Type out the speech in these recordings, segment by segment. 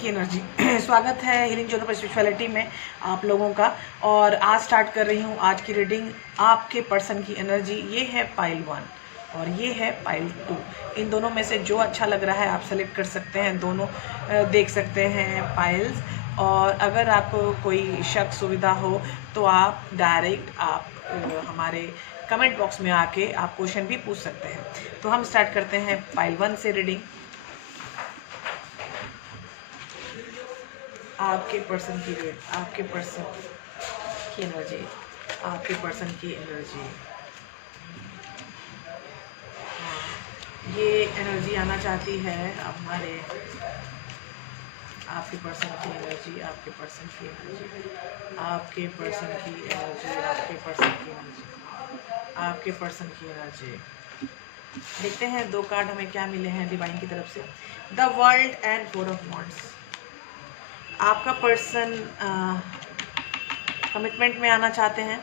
की एनर्जी। स्वागत है हीलिंग जर्नल पर स्पिरिचुअलिटी में आप लोगों का। और आज स्टार्ट कर रही हूँ आज की रीडिंग। आपके पर्सन की एनर्जी ये है पाइल 1 और ये है पाइल 2। इन दोनों में से जो अच्छा लग रहा है आप सेलेक्ट कर सकते हैं, दोनों देख सकते हैं पाइल्स। और अगर आपको कोई शक सुविधा हो तो आप डायरेक्ट हमारे कमेंट बॉक्स में आके आप क्वेश्चन भी पूछ सकते हैं। तो हम स्टार्ट करते हैं पाइल 1 से रीडिंग। आपके पर्सन की आपके पर्सन की एनर्जी, आपके पर्सन की एनर्जी। हाँ, ये एनर्जी आना चाहती है हमारे आपके पर्सन की एनर्जी, आपके पर्सन की एनर्जी, आपके पर्सन की एनर्जी, आपके पर्सन की एनर्जी, आपके पर्सन की एनर्जी। देखते हैं दो कार्ड हमें क्या मिले हैं डिवाइन की तरफ से। The world and 4 of wands. आपका पर्सन कमिटमेंट में आना चाहते हैं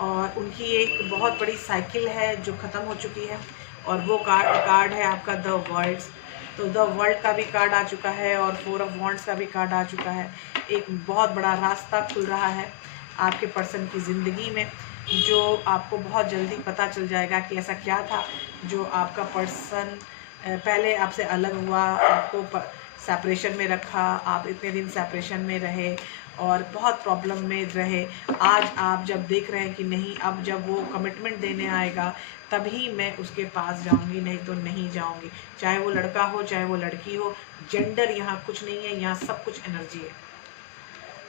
और उनकी एक बहुत बड़ी साइकिल है जो ख़त्म हो चुकी है। और वो कार्ड है आपका द वर्ल्ड्स। तो द वर्ल्ड का भी कार्ड आ चुका है और 4 ऑफ वॉन्ड्स का भी कार्ड आ चुका है। एक बहुत बड़ा रास्ता खुल रहा है आपके पर्सन की ज़िंदगी में, जो आपको बहुत जल्दी पता चल जाएगा कि ऐसा क्या था जो आपका पर्सन पहले आपसे अलग हुआ, आपको सेपरेशन में रखा, आप इतने दिन सेपरेशन में रहे और बहुत प्रॉब्लम में रहे। आज आप जब देख रहे हैं कि नहीं, अब जब वो कमिटमेंट देने आएगा तभी मैं उसके पास जाऊंगी, नहीं तो नहीं जाऊंगी। चाहे वो लड़का हो चाहे वो लड़की हो, जेंडर यहाँ कुछ नहीं है, यहाँ सब कुछ एनर्जी है।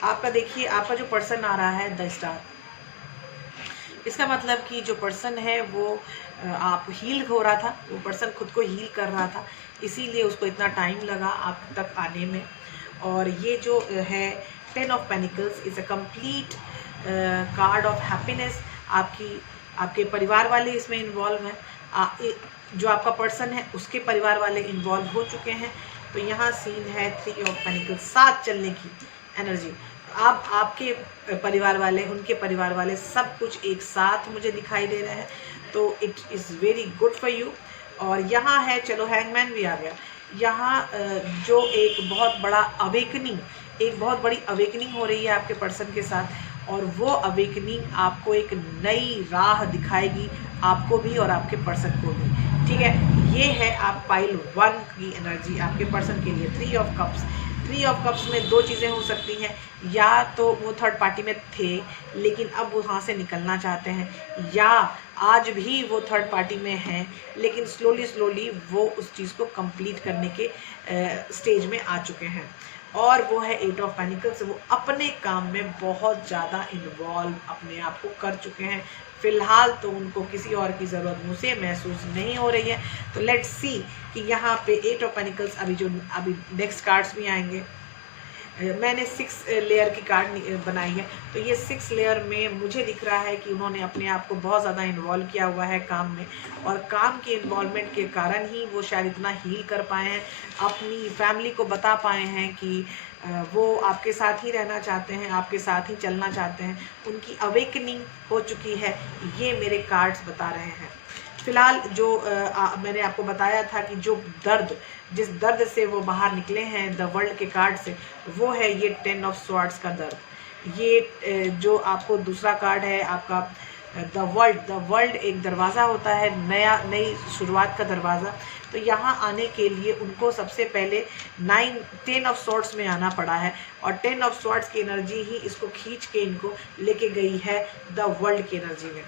आपका देखिए, आपका जो पर्सन आ रहा है द स्टार, इसका मतलब कि जो पर्सन है वो आप हील हो रहा था, वो पर्सन खुद को हील कर रहा था, इसीलिए उसको इतना टाइम लगा आप तक आने में। और ये जो है 10 of pentacles is a complete card of happiness. आपके परिवार वाले इसमें इन्वॉल्व हैं, जो आपका पर्सन है उसके परिवार वाले इन्वॉल्व हो चुके हैं। तो यहाँ सीन है 3 ऑफ पेनिकल्स, साथ चलने की एनर्जी। आप आपके परिवार वाले, उनके परिवार वाले, सब कुछ एक साथ मुझे दिखाई दे रहे हैं। तो it is very good for you. और यहाँ है, चलो हैंगमैन भी आ गया। यहाँ जो एक बहुत बड़ा अवेकनिंग, एक बहुत बड़ी अवेकनिंग हो रही है आपके पर्सन के साथ, और वो अवेकनिंग आपको एक नई राह दिखाएगी, आपको भी और आपके पर्सन को भी। ठीक है, ये है आप पाइल 1 की एनर्जी आपके पर्सन के लिए। 3 ऑफ कप्स। 3 ऑफ कप्स में दो चीज़ें हो सकती हैं, या तो वो थर्ड पार्टी में थे लेकिन अब वो वहाँ से निकलना चाहते हैं, या आज भी वो थर्ड पार्टी में हैं लेकिन स्लोली वो उस चीज़ को कंप्लीट करने के स्टेज में आ चुके हैं। और वो है 8 ऑफ पेनिकल्स। वो अपने काम में बहुत ज़्यादा इन्वॉल्व अपने आप को कर चुके हैं। फ़िलहाल तो उनको किसी और की ज़रूरत मुझसे महसूस नहीं हो रही है। तो लेट्स सी कि यहाँ पे 8 ऑफ पेनिकल्स, अभी नेक्स्ट कार्ड्स भी आएंगे। मैंने 6 लेयर की कार्ड बनाई है, तो ये 6 लेयर में मुझे दिख रहा है कि उन्होंने अपने आप को बहुत ज़्यादा इन्वॉल्व किया हुआ है काम में, और काम के इन्वॉल्वमेंट के कारण ही वो शायद इतना हील कर पाए हैं, अपनी फैमिली को बता पाए हैं कि वो आपके साथ ही रहना चाहते हैं, आपके साथ ही चलना चाहते हैं। उनकी अवेकनिंग हो चुकी है, ये मेरे कार्ड्स बता रहे हैं। फिलहाल जो मैंने आपको बताया था कि जिस दर्द से वो बाहर निकले हैं द वर्ल्ड के कार्ड से, वो है ये 10 ऑफ स्वॉर्ड्स का दर्द। ये जो आपको दूसरा कार्ड है आपका द वर्ल्ड एक दरवाज़ा होता है, नई शुरुआत का दरवाज़ा। तो यहाँ आने के लिए उनको सबसे पहले 10 ऑफ स्वॉर्ड्स में आना पड़ा है, और 10 ऑफ स्वॉर्ड्स की एनर्जी ही इसको खींच के इनको लेके गई है द वर्ल्ड की एनर्जी में।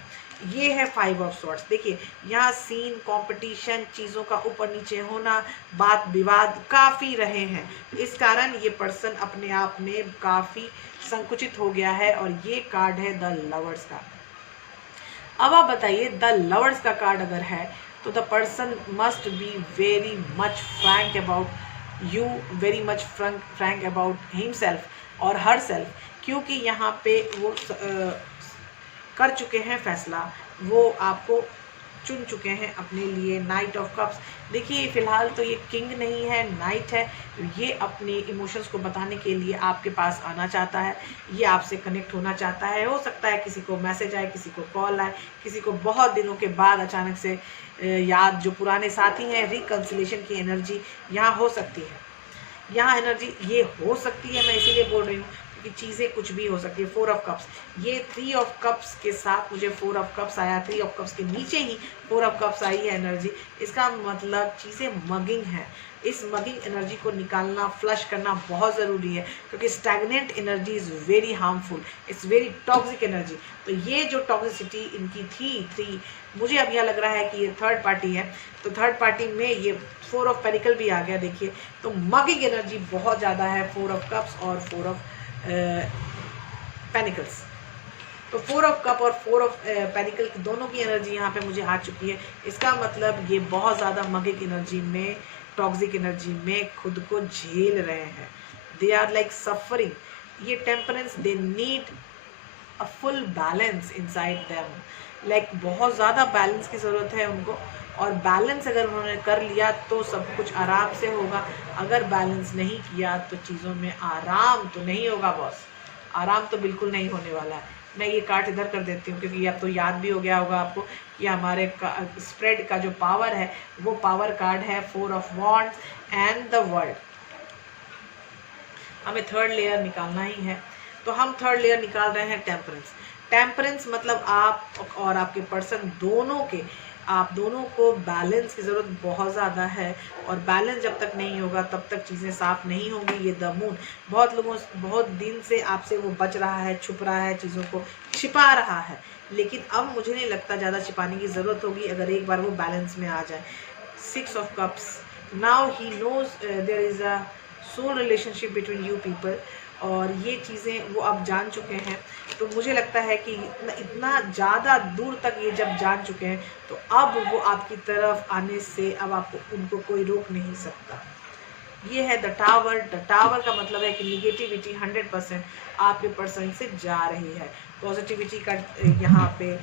ये है 5 ऑफ स्वॉर्ड्स। देखिए यहाँ सीन, कंपटीशन, चीज़ों का ऊपर नीचे होना, बात विवाद काफ़ी रहे हैं। इस कारण ये पर्सन अपने आप में काफ़ी संकुचित हो गया है। और ये कार्ड है द लवर्स का। अब आप बताइए, द लवर्स का कार्ड अगर है तो the person must be very much Frank about you, very much Frank about himself और हर सेल्फ, क्योंकि यहाँ पे वो कर चुके हैं फैसला, वो आपको चुन चुके हैं अपने लिए। Night of cups. देखिए फ़िलहाल तो ये किंग नहीं है, नाइट है। ये अपने इमोशंस को बताने के लिए आपके पास आना चाहता है, ये आपसे कनेक्ट होना चाहता है। हो सकता है किसी को मैसेज आए, किसी को कॉल आए, किसी को बहुत दिनों के बाद अचानक से याद, जो पुराने साथी हैं, रिकन्सिलेशन की एनर्जी यहाँ हो सकती है। यहाँ एनर्जी ये हो सकती है, मैं इसीलिए बोल रही हूँ कि चीज़ें कुछ भी हो सकती है। 4 ऑफ कप्स, ये 3 ऑफ कप्स के साथ मुझे 4 ऑफ कप्स आया, 3 ऑफ कप्स के नीचे ही 4 ऑफ कप्स आई है एनर्जी। इसका मतलब चीज़ें मगिंग है। इस मगिंग एनर्जी को निकालना, फ्लश करना बहुत ज़रूरी है, क्योंकि stagnant energy is very harmful, it's very toxic energy. तो ये जो टॉक्सिसिटी इनकी थी 3, मुझे अब यह लग रहा है कि ये थर्ड पार्टी है, तो थर्ड पार्टी में ये 4 ऑफ पेनिकल भी आ गया। देखिए, तो मगिंग एनर्जी बहुत ज़्यादा है 4 ऑफ कप्स और 4 ऑफ पेनिकल्स। तो 4 ऑफ कप और 4 ऑफ पेनिकल दोनों की एनर्जी यहाँ पे मुझे आ चुकी है। इसका मतलब ये बहुत ज़्यादा मगिंग एनर्जी में, टॉक्सिक एनर्जी में खुद को झेल रहे हैं। They are like suffering. ये temperance, they need a full balance inside them, like बहुत ज़्यादा बैलेंस की ज़रूरत है उनको। और बैलेंस अगर उन्होंने कर लिया तो सब कुछ आराम से होगा। अगर बैलेंस नहीं किया तो चीज़ों में आराम तो नहीं होगा बॉस, आराम तो बिल्कुल नहीं होने वाला है। मैं ये कार्ड इधर कर देती हूँ, क्योंकि अब तो याद भी हो गया होगा आपको कि हमारे स्प्रेड का जो पावर है वो पावर कार्ड है 4 of wands and the world. हमें थर्ड लेयर निकालना ही है, तो हम थर्ड लेयर निकाल रहे हैं टेम्परेंस। टेम्परेंस मतलब आप और आपके पर्सन दोनों के, आप दोनों को बैलेंस की ज़रूरत बहुत ज़्यादा है। और बैलेंस जब तक नहीं होगा तब तक चीज़ें साफ नहीं होंगी। ये द मून बहुत दिन से आपसे वो बच रहा है, छुप रहा है, चीज़ों को छिपा रहा है, लेकिन अब मुझे नहीं लगता ज़्यादा छिपाने की ज़रूरत होगी अगर एक बार वो बैलेंस में आ जाए। 6 of cups, now he knows there is a soul relationship between you people, और ये चीज़ें वो अब जान चुके हैं। तो मुझे लगता है कि इतना ज़्यादा दूर तक ये जब जान चुके हैं तो अब वो आपकी तरफ आने से अब आपको उनको कोई रोक नहीं सकता। ये है द टावर। द टावर का मतलब है कि निगेटिविटी 100% आपके पर्सन से जा रही है। पॉजिटिविटी का यहाँ पे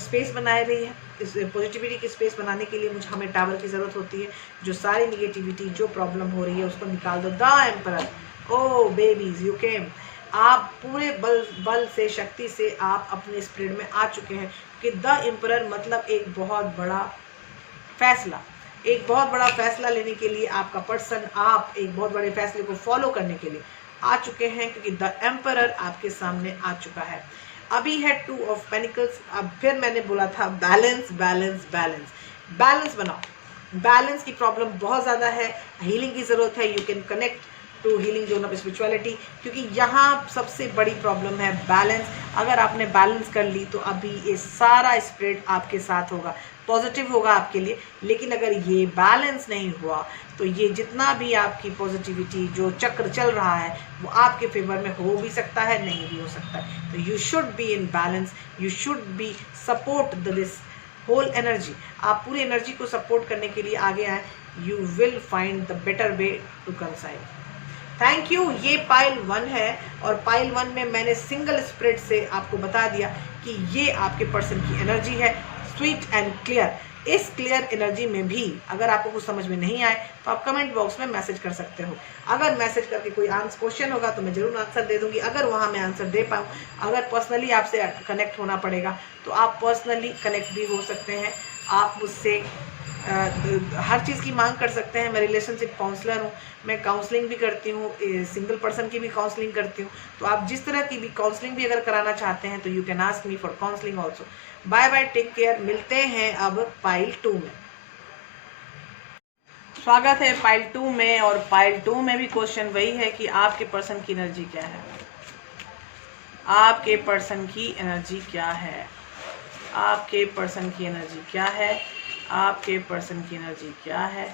स्पेस बनाए रही है। इस पॉजिटिविटी की स्पेस बनाने के लिए हमें टावर की ज़रूरत होती है। जो सारी निगेटिविटी, जो प्रॉब्लम हो रही है उसको निकाल दो। The emperor, oh babies you came. आप पूरे बल से, शक्ति से आप अपने स्प्रेड में आ चुके हैं, कि द एम्परर मतलब एक बहुत बड़ा फैसला, एक बहुत बड़ा फैसला लेने के लिए आपका पर्सन, आप एक बहुत बड़े फैसले को फॉलो करने के लिए आ चुके हैं, क्योंकि द एम्परर आपके सामने आ चुका है। अभी है 2 ऑफ पेनिकल्स। अब फिर मैंने बोला था बैलेंस बैलेंस बैलेंस, बैलेंस बनाओ। बैलेंस की प्रॉब्लम बहुत ज़्यादा है, हीलिंग की ज़रूरत है। You can connect to healing zone of spirituality, क्योंकि यहाँ सबसे बड़ी प्रॉब्लम है बैलेंस। अगर आपने बैलेंस कर ली तो अभी ये सारा स्प्रेड आपके साथ होगा, पॉजिटिव होगा आपके लिए। लेकिन अगर ये बैलेंस नहीं हुआ तो ये जितना भी आपकी पॉजिटिविटी जो चक्र चल रहा है वो आपके फेवर में हो भी सकता है, नहीं भी हो सकता है। तो you should be in balance, you should be support this whole energy. आप पूरी एनर्जी को सपोर्ट करने के लिए आगे आए। You will find the better way to console. Thank you. ये पाइल 1 है, और पाइल 1 में मैंने सिंगल स्प्रेड से आपको बता दिया कि ये आपके पर्सन की एनर्जी है, स्वीट एंड क्लियर। इस क्लियर एनर्जी में भी अगर आपको कुछ समझ में नहीं आए तो आप कमेंट बॉक्स में मैसेज कर सकते हो। अगर मैसेज करके कोई क्वेश्चन होगा तो मैं ज़रूर आंसर दे दूंगी, अगर वहाँ मैं आंसर दे पाऊँ। अगर पर्सनली आपसे कनेक्ट होना पड़ेगा तो आप पर्सनली कनेक्ट भी हो सकते हैं। आप मुझसे हर चीज़ की मांग कर सकते हैं। मैं रिलेशनशिप काउंसलर हूँ, मैं काउंसलिंग भी करती हूँ, सिंगल पर्सन की भी काउंसलिंग करती हूँ। तो आप जिस तरह की भी काउंसलिंग भी अगर कराना चाहते हैं तो you can ask me for counselling also. Bye bye, take care. मिलते हैं अब पाइल 2 में। स्वागत है पाइल 2 में, और पाइल 2 में भी क्वेश्चन वही है कि आपके पर्सन की एनर्जी क्या है। आपके पर्सन की एनर्जी क्या है, आपके पर्सन की एनर्जी क्या है, आपके पर्सन की एनर्जी क्या है,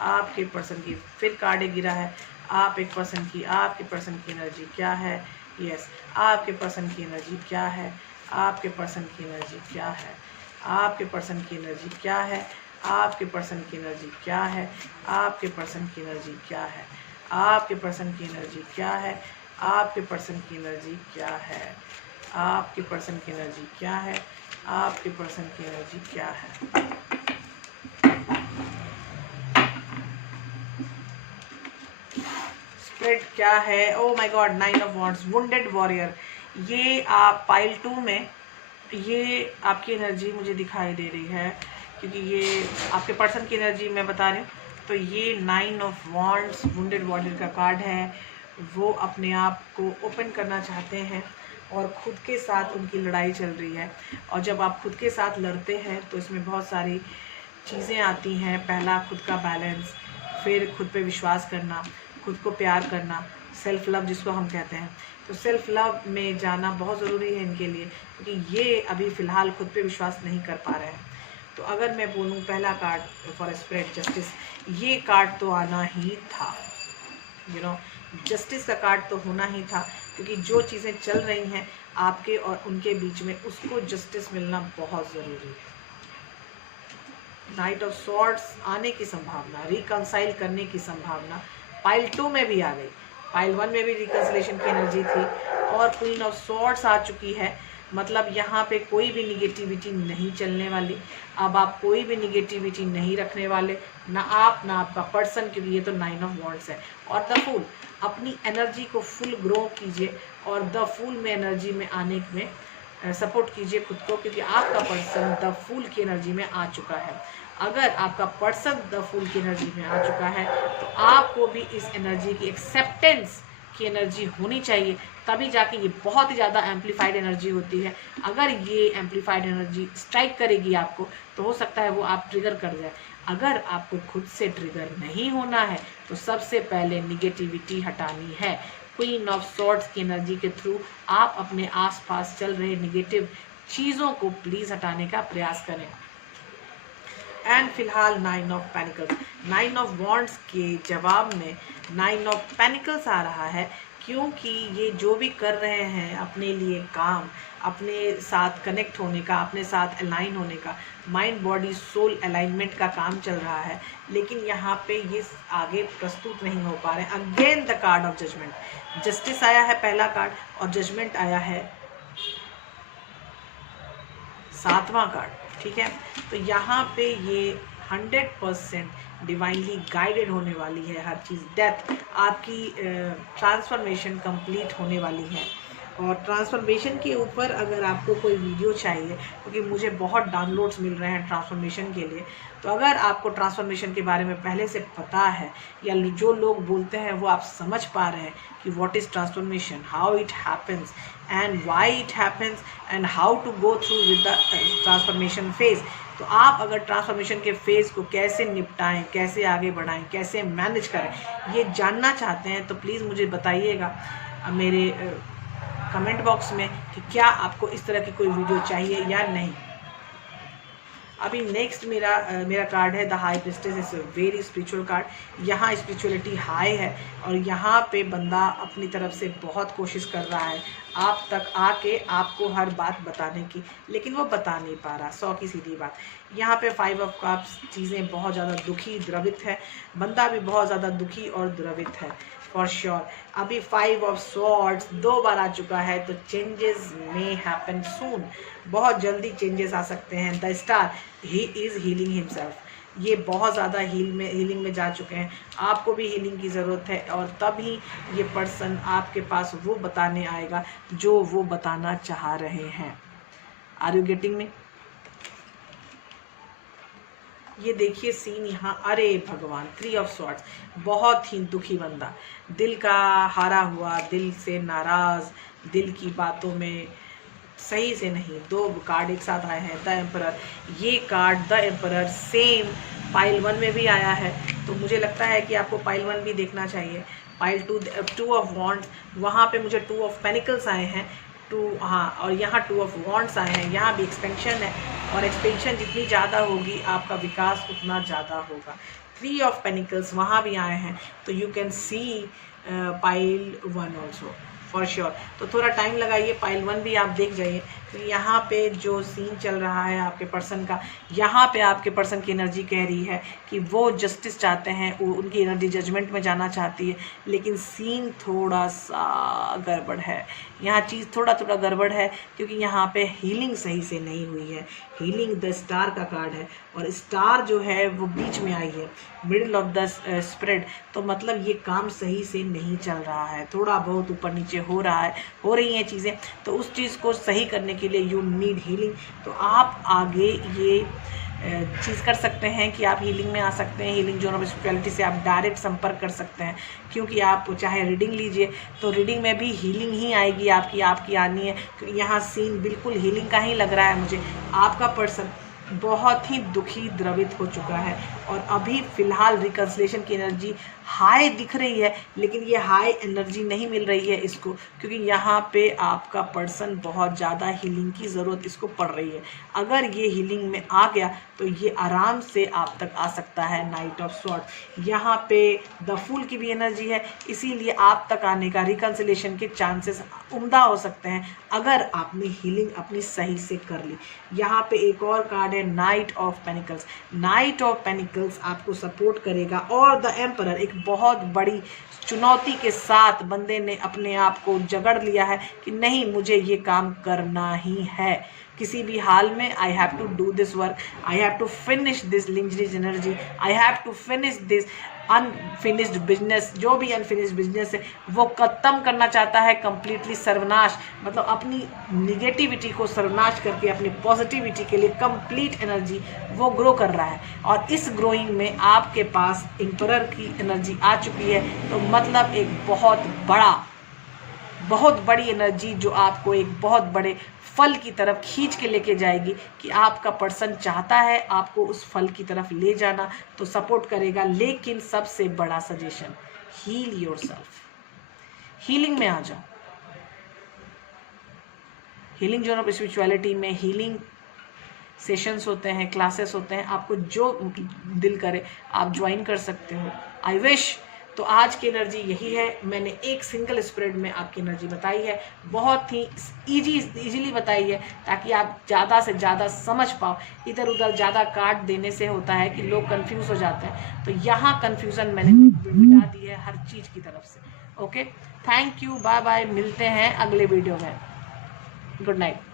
आपके पर्सन की, फिर कार्ड गिरा है, आप एक पर्सन की, आपके पर्सन की एनर्जी क्या है। यस, आपके पर्सन की एनर्जी क्या है, आपके पर्सन की एनर्जी क्या है, आपके पर्सन की एनर्जी क्या है, आपके पर्सन की एनर्जी क्या है, आपके पर्सन की एनर्जी क्या है, आपके पर्सन की एनर्जी क्या है, आपके पर्सन की एनर्जी क्या है, आपके पर्सन की एनर्जी क्या है, आपके पर्सन की एनर्जी क्या है। स्प्रेड क्या है? Oh my God, 9 of wands, wounded warrior. ये आप पाइल 2 में ये आपकी एनर्जी मुझे दिखाई दे रही है, क्योंकि ये आपके पर्सन की एनर्जी मैं बता रही हूँ। तो ये 9 ऑफ वॉन्ड्स वुंडेड वॉरियर का कार्ड है। वो अपने आप को ओपन करना चाहते हैं और खुद के साथ उनकी लड़ाई चल रही है। और जब आप खुद के साथ लड़ते हैं तो इसमें बहुत सारी चीज़ें आती हैं। पहला खुद का बैलेंस, फिर खुद पे विश्वास करना, खुद को प्यार करना, सेल्फ लव जिसको हम कहते हैं। तो सेल्फ लव में जाना बहुत ज़रूरी है इनके लिए, क्योंकि ये अभी फ़िलहाल खुद पे विश्वास नहीं कर पा रहे हैं। तो अगर मैं बोलूँ पहला कार्ड फॉर स्पिरिट जस्टिस, ये कार्ड तो आना ही था। जस्टिस का कार्ड तो होना ही था, क्योंकि जो चीज़ें चल रही हैं आपके और उनके बीच में, उसको जस्टिस मिलना बहुत ज़रूरी है। नाइट ऑफ सॉर्ड्स आने की संभावना, रिकंसाइल करने की संभावना पाइल 2 में भी आ गई। पाइल 1 में भी रिकंसिलेशन की एनर्जी थी और क्वीन ऑफ सॉर्ड्स आ चुकी है। मतलब यहाँ पे कोई भी निगेटिविटी नहीं चलने वाली। अब आप कोई भी निगेटिविटी नहीं रखने वाले, ना आप ना आपका पर्सन, क्योंकि ये तो 9 ऑफ वॉन्ड्स है। और द फूल, अपनी एनर्जी को फुल ग्रो कीजिए और द फूल में एनर्जी में आने में सपोर्ट कीजिए खुद को, क्योंकि आपका पर्सन द फूल की एनर्जी में आ चुका है। अगर आपका पर्सन द फूल की एनर्जी में आ चुका है तो आपको भी इस एनर्जी की एक्सेप्टेंस की एनर्जी होनी चाहिए, तभी जाके ये बहुत ही ज़्यादा एम्पलीफाइड एनर्जी होती है। अगर ये एम्पलीफाइड एनर्जी स्ट्राइक करेगी आपको तो हो सकता है वो आप ट्रिगर कर जाए। अगर आपको खुद से ट्रिगर नहीं होना है तो सबसे पहले निगेटिविटी हटानी है। क्वीन ऑफ सॉर्ड्स की एनर्जी के थ्रू आप अपने आसपास चल रहे निगेटिव चीज़ों को प्लीज़ हटाने का प्रयास करें। एंड फिलहाल 9 ऑफ पेनिकल्स, 9 ऑफ वॉन्ड्स के जवाब में 9 ऑफ पेनिकल्स आ रहा है, क्योंकि ये जो भी कर रहे हैं अपने लिए काम, अपने साथ कनेक्ट होने का, अपने साथ अलाइन होने का, माइंड बॉडी सोल अलाइनमेंट का काम चल रहा है, लेकिन यहाँ पे ये आगे प्रस्तुत नहीं हो पा रहे हैं। Again the card of judgement, justice आया है पहला कार्ड और जजमेंट आया है 7वां कार्ड। ठीक है, तो यहाँ पे ये 100% डिवाइनली गाइडेड होने वाली है हर चीज़। डेथ, आपकी ट्रांसफॉर्मेशन कंप्लीट होने वाली है। और ट्रांसफॉर्मेशन के ऊपर अगर आपको कोई वीडियो चाहिए, क्योंकि मुझे बहुत डाउनलोड्स मिल रहे हैं ट्रांसफॉर्मेशन के लिए, तो अगर आपको ट्रांसफॉर्मेशन के बारे में पहले से पता है या जो लोग बोलते हैं वो आप समझ पा रहे हैं कि what is transformation, how it happens and why it happens and how to go through with the transformation phase, तो आप अगर ट्रांसफॉर्मेशन के फेज़ को कैसे निपटाएं, कैसे आगे बढ़ाएं, कैसे मैनेज करें, ये जानना चाहते हैं तो प्लीज़ मुझे बताइएगा मेरे कमेंट बॉक्स में कि क्या आपको इस तरह की कोई वीडियो चाहिए या नहीं। अभी नेक्स्ट मेरा कार्ड है the high priestess. Is very spiritual card. यहाँ स्पिरिचुअलिटी हाई है और यहाँ पे बंदा अपनी तरफ से बहुत कोशिश कर रहा है आप तक आके आपको हर बात बताने की, लेकिन वो बता नहीं पा रहा। 100 की सीधी बात। यहाँ पे 5 ऑफ कप्स, चीज़ें बहुत ज़्यादा दुखी द्रवित है, बंदा भी बहुत ज़्यादा दुखी और द्रवित है फॉर श्योर। अभी 5 ऑफ स्वॉर्ड्स 2 बार आ चुका है, तो चेंजेस मे हैपन सून, बहुत जल्दी चेंजेस आ सकते हैं। The star, he is healing himself, ये बहुत ज़्यादा हीलिंग में जा चुके हैं। आपको भी हीलिंग की ज़रूरत है और तभी ये पर्सन आपके पास वो बताने आएगा जो वो बताना चाह रहे हैं। Are you getting me? ये देखिए सीन यहाँ, अरे भगवान, 3 ऑफ स्वॉर्ड्स, बहुत ही दुखी बंदा, दिल का हारा हुआ, दिल से नाराज़, दिल की बातों में सही से नहीं। 2 कार्ड एक साथ आए हैं। द एम्परर, ये card the emperor same pile 1 में भी आया है, तो मुझे लगता है कि आपको पाइल 1 भी देखना चाहिए। पाइल 2 ऑफ वॉन्ड्स, वहाँ पे मुझे 2 ऑफ पेनिकल्स आए हैं, 2, हाँ, और यहाँ 2 ऑफ वॉन्ड्स आए हैं। यहाँ भी एक्सपेंशन है और एक्सपेंशन जितनी ज़्यादा होगी आपका विकास उतना ज़्यादा होगा। 3 ऑफ पेनिकल्स वहाँ भी आए हैं, तो you can see pile 1 also for sure. तो थोड़ा टाइम लगाइए, पाइल 1 भी आप देख जाइए। तो यहाँ पे जो सीन चल रहा है आपके पर्सन का, यहाँ पे आपके पर्सन की एनर्जी कह रही है कि वो जस्टिस चाहते हैं, उनकी एनर्जी जजमेंट में जाना चाहती है, लेकिन सीन थोड़ा सा गड़बड़ है। यहाँ चीज़ थोड़ा गड़बड़ है, क्योंकि यहाँ पे हीलिंग सही से नहीं हुई है। हीलिंग द स्टार का कार्ड है और स्टार जो है वो बीच में आई है, मिडिल ऑफ द स्प्रेड, तो मतलब ये काम सही से नहीं चल रहा है, थोड़ा बहुत ऊपर नीचे हो रही हैं चीज़ें। तो उस चीज़ को सही करने के लिए यू नीड हीलिंग। तो आप आगे ये चीज़ कर सकते हैं कि आप हीलिंग में आ सकते हैं। हीलिंग जोन ऑफ स्पिरिचुअलिटी से आप डायरेक्ट संपर्क कर सकते हैं, क्योंकि आप चाहे रीडिंग लीजिए तो रीडिंग में भी हीलिंग ही आएगी आपकी आनी है, क्योंकि यहाँ सीन बिल्कुल हीलिंग का ही लग रहा है मुझे। आपका पर्सन बहुत ही दुखी द्रवित हो चुका है और अभी फ़िलहाल रिकन्सिलेशन की एनर्जी हाई दिख रही है, लेकिन ये हाई एनर्जी नहीं मिल रही है इसको, क्योंकि यहाँ पे आपका पर्सन बहुत ज़्यादा हीलिंग की ज़रूरत इसको पड़ रही है। अगर ये हीलिंग में आ गया तो ये आराम से आप तक आ सकता है। नाइट ऑफ स्वॉर्ड यहाँ पे द फूल की भी एनर्जी है, इसीलिए आप तक आने का रिकन्सिलेशन के चांसेस उम्दा हो सकते हैं अगर आपने हीलिंग अपनी सही से कर ली। यहाँ पे एक और कार्ड है night of pentacles. Night of pentacles आपको सपोर्ट करेगा और द एम्परर, एक बहुत बड़ी चुनौती के साथ बंदे ने अपने आप को जगड़ लिया है कि नहीं, मुझे ये काम करना ही है किसी भी हाल में। I have to do this work, I have to finish this lingering energy, I have to finish this unfinished business. जो भी अनफिनिश्ड बिजनेस है वो खत्म करना चाहता है कंप्लीटली, सर्वनाश, मतलब अपनी निगेटिविटी को सर्वनाश करके अपनी पॉजिटिविटी के लिए कंप्लीट एनर्जी वो ग्रो कर रहा है। और इस ग्रोइंग में आपके पास एम्परर की एनर्जी आ चुकी है, तो मतलब एक बहुत बड़ी एनर्जी जो आपको एक बहुत बड़े फल की तरफ खींच के लेके जाएगी, कि आपका पर्सन चाहता है आपको उस फल की तरफ ले जाना, तो सपोर्ट करेगा। लेकिन सबसे बड़ा सजेशन, हील योरसेल्फ, हीलिंग में आ जाओ। हीलिंग जोन ऑफ स्पिरिचुअलिटी में हीलिंग सेशंस होते हैं, क्लासेस होते हैं, आपको जो दिल करे आप ज्वाइन कर सकते हो। I wish. तो आज की एनर्जी यही है। मैंने एक सिंगल स्प्रेड में आपकी एनर्जी बताई है, बहुत ही इजीली बताई है, ताकि आप ज़्यादा से ज़्यादा समझ पाओ। इधर उधर ज़्यादा कार्ड देने से होता है कि लोग कंफ्यूज हो जाते हैं, तो यहाँ कंफ्यूजन मैंने मिटा दी है हर चीज़ की तरफ से। Okay, thank you, bye bye, मिलते हैं अगले वीडियो में। Good night.